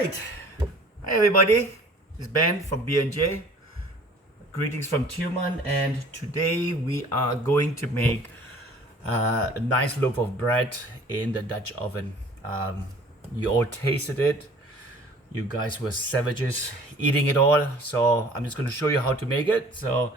right. Hi everybody. It's Ben from B&J. Greetings from Tuman, and today we are going to make a nice loaf of bread in the Dutch oven. You all tasted it. You guys were savages eating it all. So I'm just going to show you how to make it. So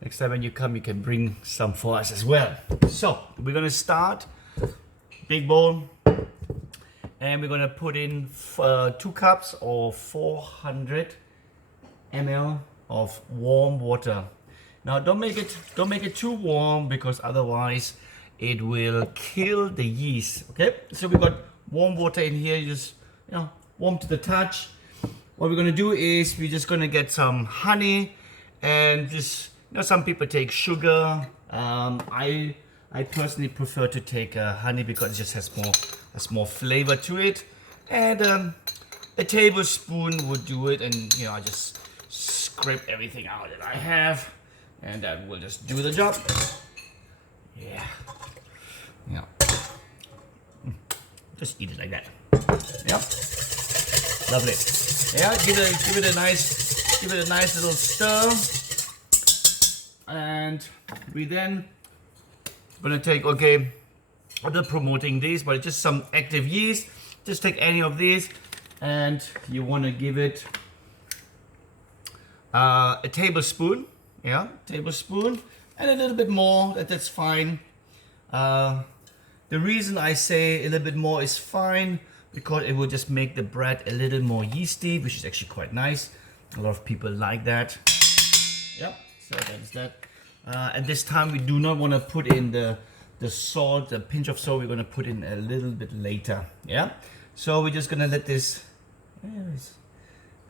next time when you come, you can bring some for us as well. So we're going to start. Big bowl. And we're gonna put in 2 cups or 400 ml of warm water. Now don't make it too warm, because otherwise it will kill the yeast. Okay, so we got warm water in here, just warm to the touch. What we're gonna do is we're just gonna get some honey, and just some people take sugar. I personally prefer to take honey because it just has more flavor to it, and a tablespoon would do it. And I just scrape everything out that I have, and that will just do the job. Yeah. Just eat it like that. Yep. Lovely. Yeah. Give it a nice little stir, and we then gonna take, I'm not promoting these, but just some active yeast. Just take any of these, and you want to give it a tablespoon. Yeah, tablespoon, and a little bit more. That's fine. The reason I say a little bit more is fine, because it will just make the bread a little more yeasty, which is actually quite nice. A lot of people like that. Yeah, so that's that. At this time, we do not want to put in the salt, the pinch of salt. We're going to put in a little bit later. Yeah, so we're just going to let this. There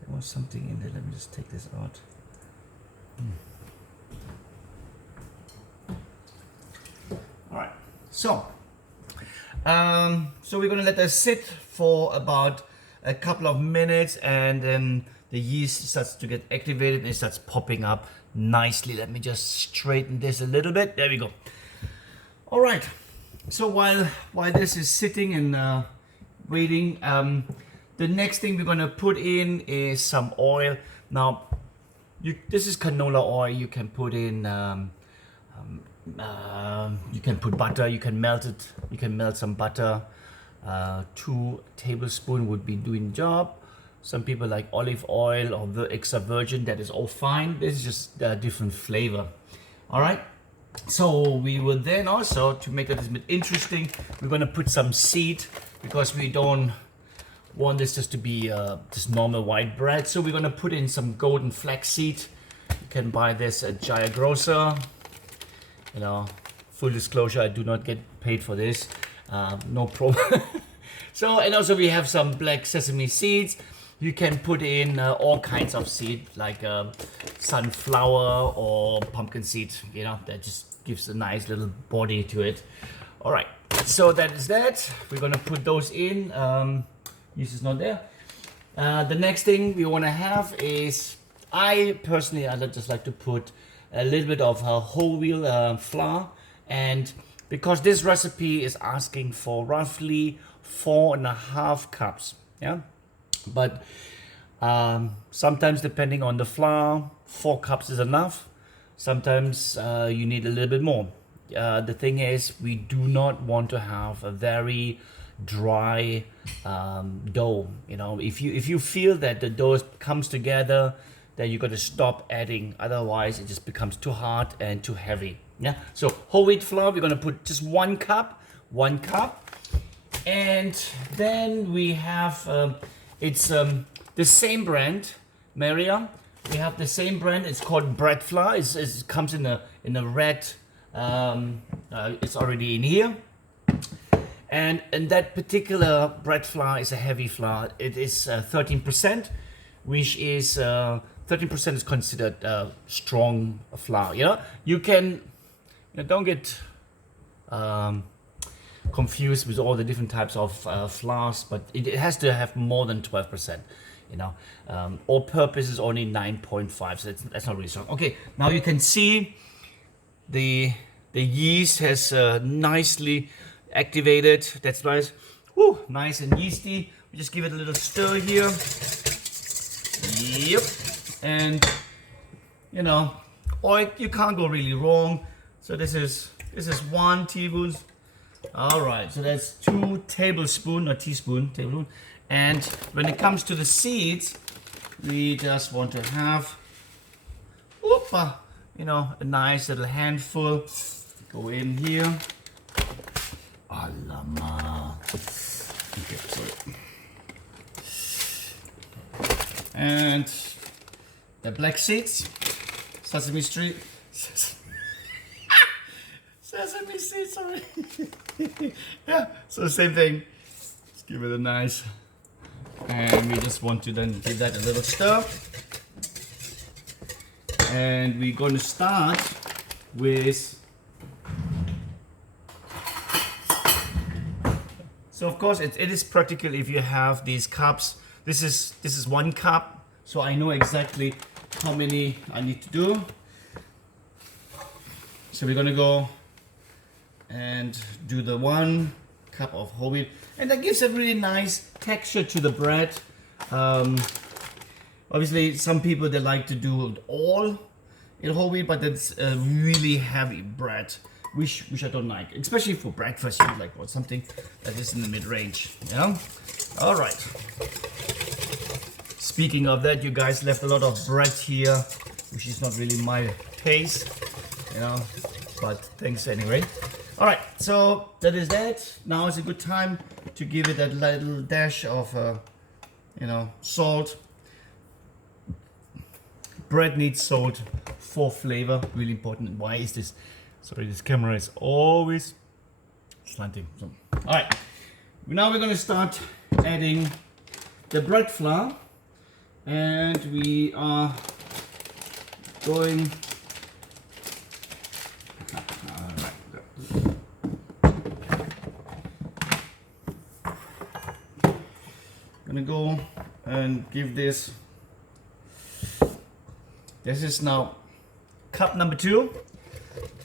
was something in there. Let me just take this out. All right, so we're going to let this sit for about a couple of minutes, and then the yeast starts to get activated and it starts popping up nicely. Let me just straighten this a little bit. There we go. All right. So while this is sitting and waiting, the next thing we're gonna put in is some oil. Now, this is canola oil. You can put in, you can put butter. You can melt it. You can melt some butter. 2 tablespoons would be doing the job. Some people like olive oil or the extra virgin. That is all fine. This is just a different flavor. All right. So we will then also, to make it a bit interesting, we're going to put some seed, because we don't want this just to be just normal white bread. So we're going to put in some golden flax seed. You can buy this at Jaya Grocer. Full disclosure, I do not get paid for this. No problem. So, and also we have some black sesame seeds. You can put in all kinds of seed, like sunflower or pumpkin seed. That just gives a nice little body to it. All right, so that is that. We're gonna put those in. Yeast is not there. The next thing we want to have is, I personally just like to put a little bit of whole wheat flour, and because this recipe is asking for roughly 4.5 cups. Yeah. But sometimes, depending on the flour, 4 cups is enough. Sometimes you need a little bit more. The thing is, we do not want to have a very dry dough. If you feel that the dough comes together, then you got to stop adding. Otherwise, it just becomes too hard and too heavy. Yeah. So whole wheat flour, we're gonna put just 1 cup, and then we have. It's the same brand, Maria. We have the same brand. It's called bread flour. It comes in a red. It's already in here. And that particular bread flour is a heavy flour. It is 13%, which is 13% is considered strong flour. You can don't get confused with all the different types of flours, but it has to have more than 12%. All purpose is only 9.5, so that's not really strong. Okay, now you can see the yeast has nicely activated. That's nice. Woo, nice and yeasty. You just give it a little stir here. Yep. And you know, oil, you can't go really wrong. So this is 1 teaspoon. All right, so that's 2 tablespoons, not teaspoon, tablespoon. And when it comes to the seeds, we just want to have, you know, a nice little handful. Go in here. Alama. Okay, sorry. And the black seeds, sesame seeds. Sesame seeds, sorry. Yeah, so same thing. Let's give it a nice, and we just want to then give that a little stir. And we're going to start with, so of course it is practical if you have these cups. This is 1 cup, so I know exactly how many I need to do. So we're gonna go and do the 1 cup of whole wheat, and that gives a really nice texture to the bread. Obviously some people, they like to do it all in whole wheat, but that's a really heavy bread, which I don't like, especially for breakfast. You like want something that is in the mid-range, you know. All right, speaking of that, you guys left a lot of bread here, which is not really my taste, you know, but thanks anyway. All right, so that is that. Now is a good time to give it a little dash of, you know, salt. Bread needs salt for flavor, really important. Why is this? Sorry, this camera is always slanting. So, all right, now we're gonna start adding the bread flour, and we are going. Gonna go and give this. This is now cup number 2.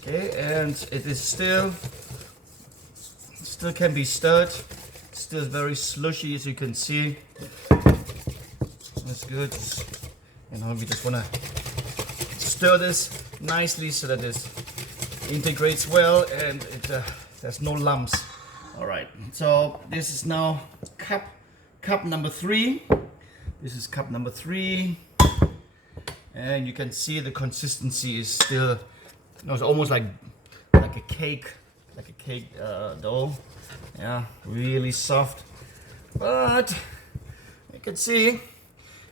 Okay, and it is still can be stirred. Still very slushy, as you can see. That's good. And now we just wanna stir this nicely so that this integrates well and it there's no lumps. All right, so this is now cup number 3. This is cup number 3, and you can see the consistency is still, you know, it's almost like a cake dough. Yeah, really soft, but you can see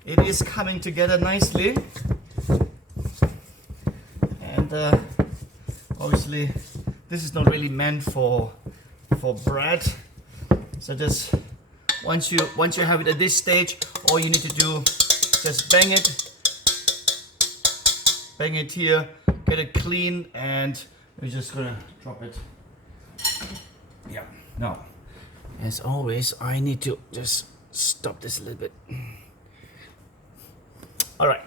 it is coming together nicely. And obviously this is not really meant for bread, so just once you have it at this stage, all you need to do, just bang it here, get it clean, and we're just gonna drop it. Yeah, now as always I need to just stop this a little bit. All right,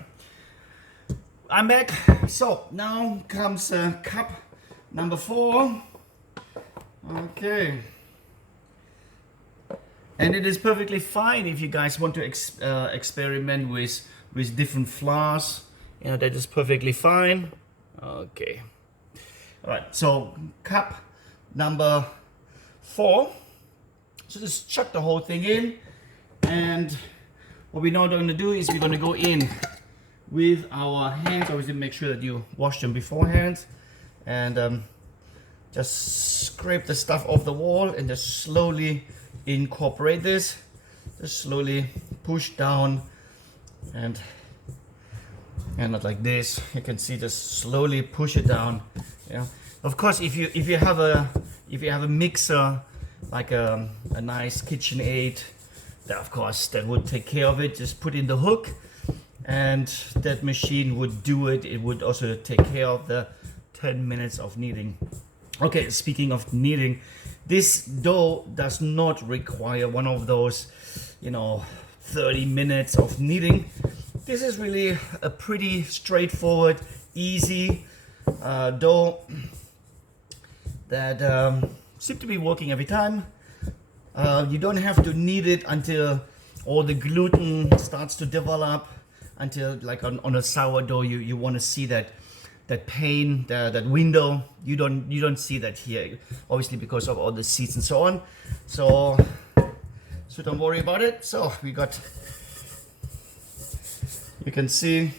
I'm back. So now comes cup number 4. Okay. And it is perfectly fine if you guys want to experiment with different flours. You know, that is perfectly fine. Okay. All right, so cup number 4. So just chuck the whole thing in. And what we're now going to do is we're going to go in with our hands. Obviously make sure that you wash them beforehand. And just scrape the stuff off the wall and just slowly incorporate this. Just slowly push down and not like this. You can see, just slowly push it down. Yeah. Of course, if you have a mixer, like a nice KitchenAid, that of course that would take care of it. Just put in the hook, and that machine would do it. It would also take care of the 10 minutes of kneading. Okay, speaking of kneading, this dough does not require one of those, you know, 30 minutes of kneading. This is really a pretty straightforward, easy dough that seems to be working every time. You don't have to knead it until all the gluten starts to develop, until like on a sourdough you want to see that pane, that window. You don't see that here, obviously, because of all the seeds and so on. So don't worry about it. So we got, you can see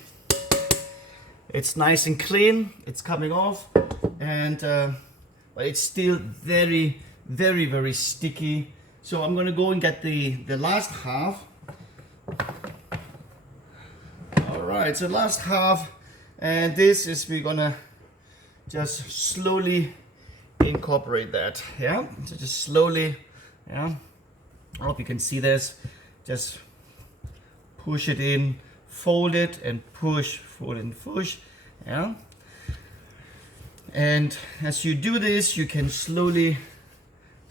it's nice and clean, it's coming off, and but it's still very sticky. So I'm gonna go and get the last half. All right, so last half, and this is, we're gonna just slowly incorporate that. Yeah, so just slowly. Yeah, I hope you can see this. Just push it in, fold it and push, fold and push. Yeah, and as you do this, you can slowly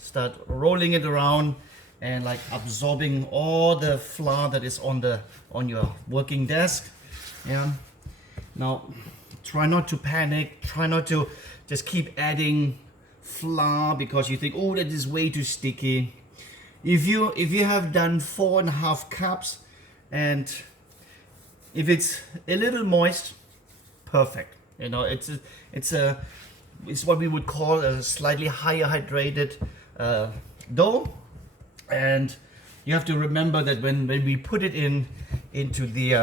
start rolling it around and like absorbing all the flour that is on your working desk. Yeah, now try not to panic, try not to just keep adding flour because you think, oh, that is way too sticky. If you have done 4.5 cups, and if it's a little moist, perfect. You know, it's what we would call a slightly higher hydrated dough. And you have to remember that when we put it into the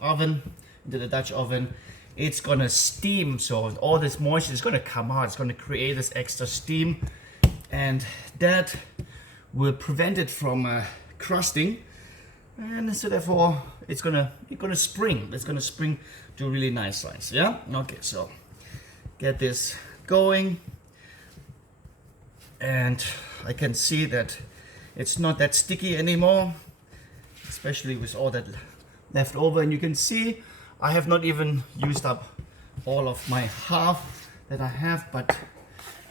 oven, into the Dutch oven, it's gonna steam. So all this moisture is gonna come out. It's gonna create this extra steam, and that will prevent it from crusting. And so therefore it's gonna spring. It's gonna spring to a really nice size. Yeah. Okay. So get this going, and I can see that it's not that sticky anymore, especially with all that left over. And you can see I have not even used up all of my half that I have, but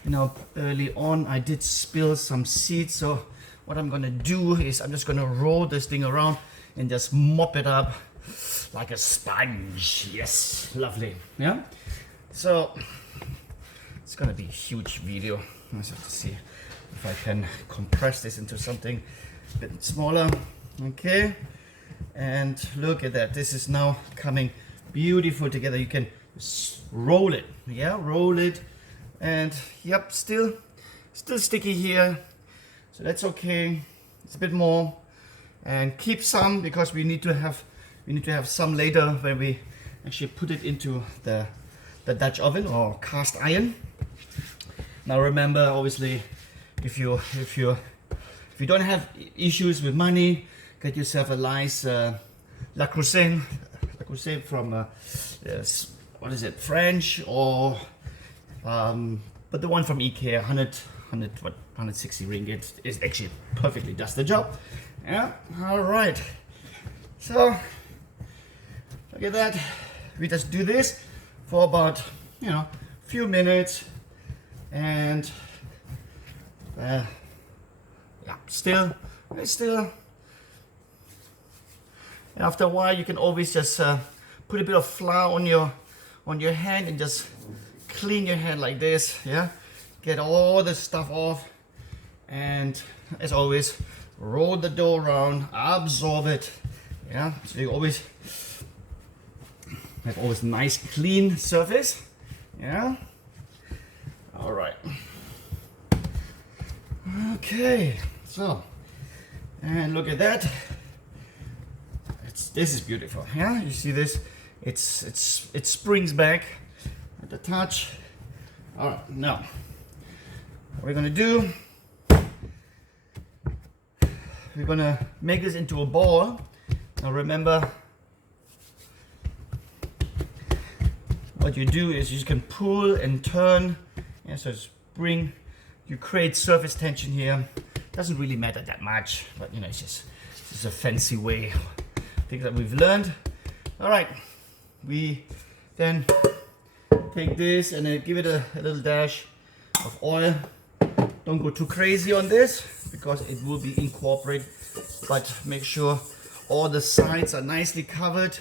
you know, early on I did spill some seeds. So what I'm gonna do is I'm just gonna roll this thing around and just mop it up like a sponge. Yes, lovely. Yeah. So it's gonna be a huge video. I just have to see if I can compress this into something a bit smaller. Okay, and look at that. This is now coming beautiful together. You can roll it. Yeah, roll it. And yep, still sticky here. So that's okay. It's a bit more, and keep some because we need to have some later when we actually put it into the Dutch oven or cast iron. Now remember, obviously, if you don't have issues with money, get yourself a nice Le Creuset from yes, what is it, French, or but the one from IKEA, 160 ringgit is actually perfectly does the job. Yeah. All right. So look at that. We just do this for about, you know, few minutes, and yeah, still. And after a while, you can always just put a bit of flour on your hand and just clean your hand like this. Yeah, get all the stuff off, and as always, roll the dough around, absorb it. Yeah, so you always have nice clean surface. Yeah. All right. Okay. So, and look at that. This is beautiful. Yeah, you see this? It springs back at the touch. All right. Now, what we're gonna do? We're gonna make this into a ball. Now remember, what you do is you can pull and turn. Yeah, so spring. You create surface tension here. Doesn't really matter that much, but you know, it's just a fancy way. Things that we've learned. All right, we then take this and then give it a little dash of oil. Don't go too crazy on this because it will be incorporated, but make sure all the sides are nicely covered.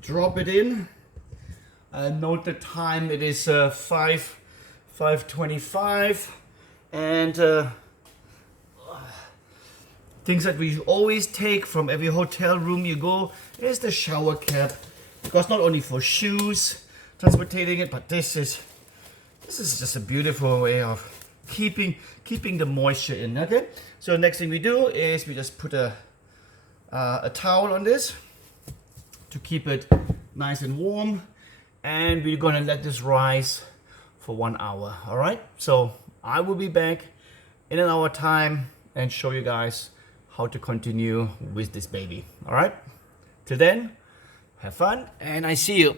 Drop it in. Note the time. It is 5:25. And things that we always take from every hotel room you go is the shower cap, because not only for shoes, transporting it, but this is just a beautiful way of keeping the moisture in. Okay, so next thing we do is we just put a towel on this to keep it nice and warm, and we're gonna let this rise for 1 hour. All right, so I will be back in an hour time and show you guys how to continue with this baby. All right, till then, have fun, and I see you.